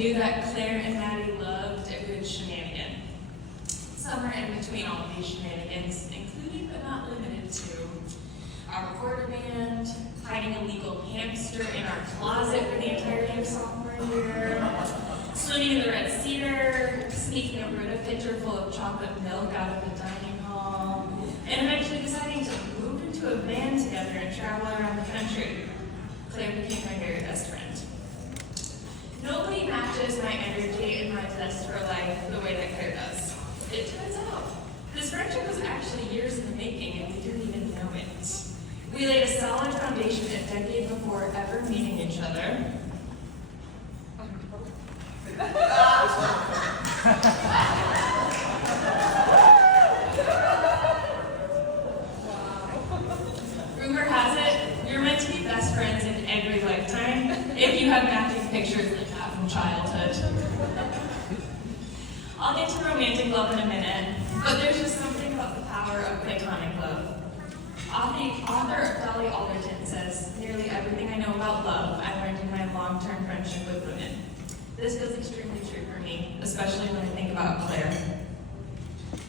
knew that Claire and Maddie loved a good shenanigan. Somewhere in between all of these shenanigans, including but not limited to our quarter band, hiding a legal hamster in our closet for the entirety of sophomore year, swimming in the Red Cedar, sneaking a Brita pitcher full of chocolate milk out of the dining hall, and eventually deciding to move into a van together and travel around the country. Claire became my very best friend. Nobody matches my energy and my zest for life the way that Claire does. It turns out, this friendship was actually years in the making and we didn't even know it. We laid a solid foundation a decade before ever meeting each other. Rumor has it, you're meant to be best friends in every lifetime if you have matching pictures like that from childhood. I'll get to romantic love in a minute, but there's just something about the power of platonic love. Author Dolly Alderton says, nearly everything I know about love I learned in my long-term friendship with women. This feels extremely true for me, especially when I think about Claire.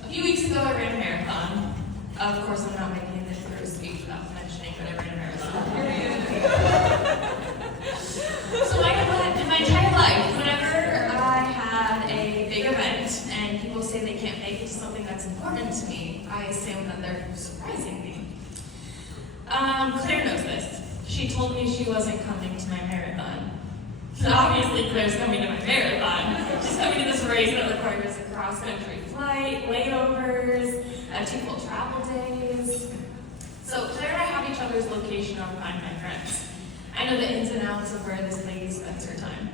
A few weeks ago I ran a marathon. Of course I'm not making this through a speech without mentioning that I ran a marathon. So in my entire life, whenever I had a big event and people say they can't make it to something that's important to me, I assume that they're surprising me. Claire knows this. She told me she wasn't coming to my marathon. Obviously, Claire's coming to my marathon. She's coming to this race that requires a cross-country flight, layovers, 2 full travel days. So Claire and I have each other's location on Find My Friends. I know the ins and outs of where this lady spends her time.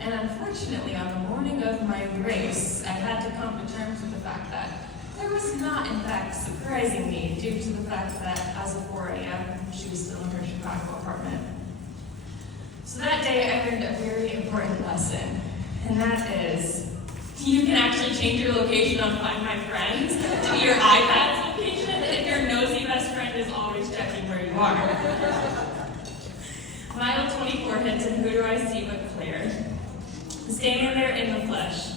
And unfortunately, on the morning of my race, I had to come to terms with the fact that Claire was not, in fact, surprising me due to the fact that as of 4 a.m., she was still in her Chicago apartment. So that day, I learned a very important lesson, and that is, you can actually change your location on Find My Friends to your iPad's location if your nosy best friend is always checking where you are. Mile 24 hits, and who do I see but Claire? Standing there in the flesh.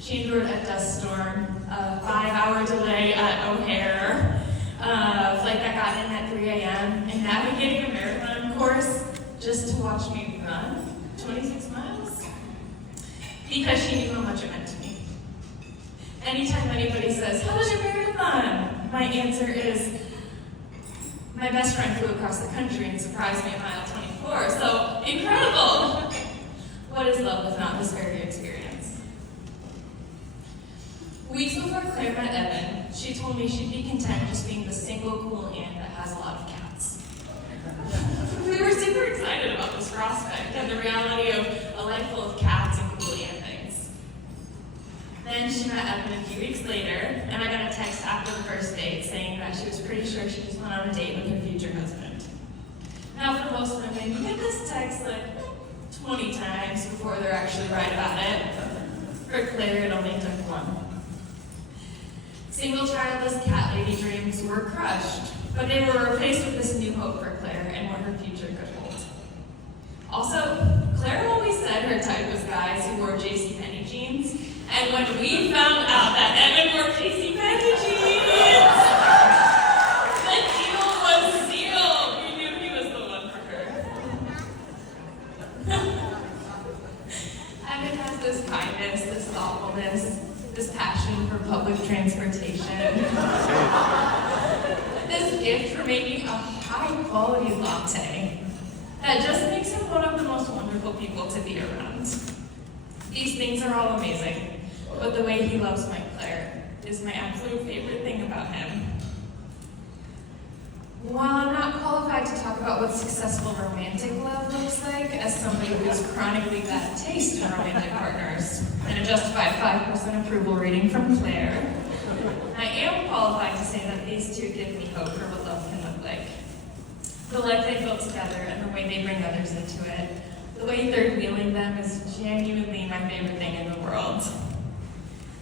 She endured a dust storm, a 5-hour delay at O'Hare, a flight that got in at 3 a.m., and navigating a marathon course just to watch me run 26 miles? Because she knew how much it meant to me. Anytime anybody says, "How was your marathon?" my answer is, my best friend flew across the country and surprised me at mile 24, so incredible! What is love if not this very experience? Weeks before Claire met Evan, she told me she'd be content just being the single cool aunt that has a lot of cats. We were super excited about this prospect and the reality of a life full of cats and cool aunt things. Then she met Evan a few weeks later, and I got a text after the first date saying that she was pretty sure she just went on a date with her future husband. Now, for most women, you get this text like 20 times before they're actually right about it. For Claire, it only took one. Single childless cat lady dreams were crushed, but they were replaced with this new hope for Claire and what her future could hold. Also, Claire always said her type was guys who wore JCPenney jeans, and when we found out that Evan wore JCPenney jeans, the deal was sealed. We knew he was the one for her. Evan has this kindness, this thoughtfulness, this passion for public transportation, this gift for making a high-quality latte that just makes him one of the most wonderful people to be around. These things are all amazing, but the way he loves my Claire is my absolute favorite thing about him. While I'm not qualified to talk about what successful romantic love looks like as somebody who's chronically bad taste in romantic partners, and a justified 5% approval rating from Claire, I am qualified to say that these two give me hope for what love can look like. The life they built together and the way they bring others into it, the way third-wheeling them is genuinely my favorite thing in the world.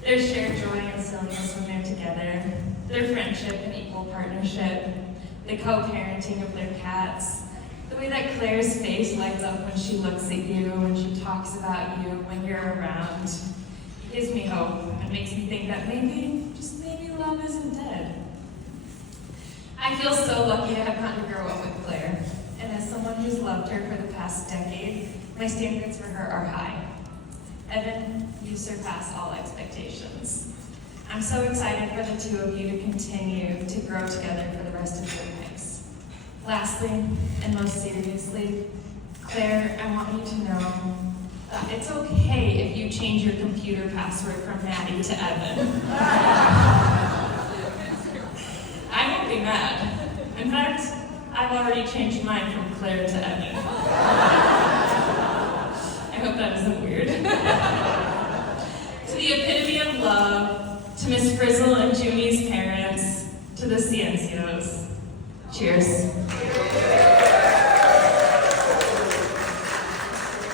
Their shared joy and silliness when they're together, their friendship and equal partnership, the co-parenting of their cats, The way that Claire's face lights up when she looks at you, when she talks about you, when you're around, gives me hope and makes me think that maybe, just maybe, love isn't dead. I feel so lucky to have gotten to grow up with Claire, and as someone who's loved her for the past decade, my standards for her are high. Evan, you surpass all expectations. I'm so excited for the two of you to continue to grow together for the rest of your lives. Lastly, and most seriously, Claire, I want you to know that it's okay if you change your computer password from Maddie to Evan. I won't be mad. In fact, I've already changed mine from Claire to Evan. I hope that isn't weird. To the epitome of love, to Miss Frizzle and Junie's parents, to the Ciencios. Cheers.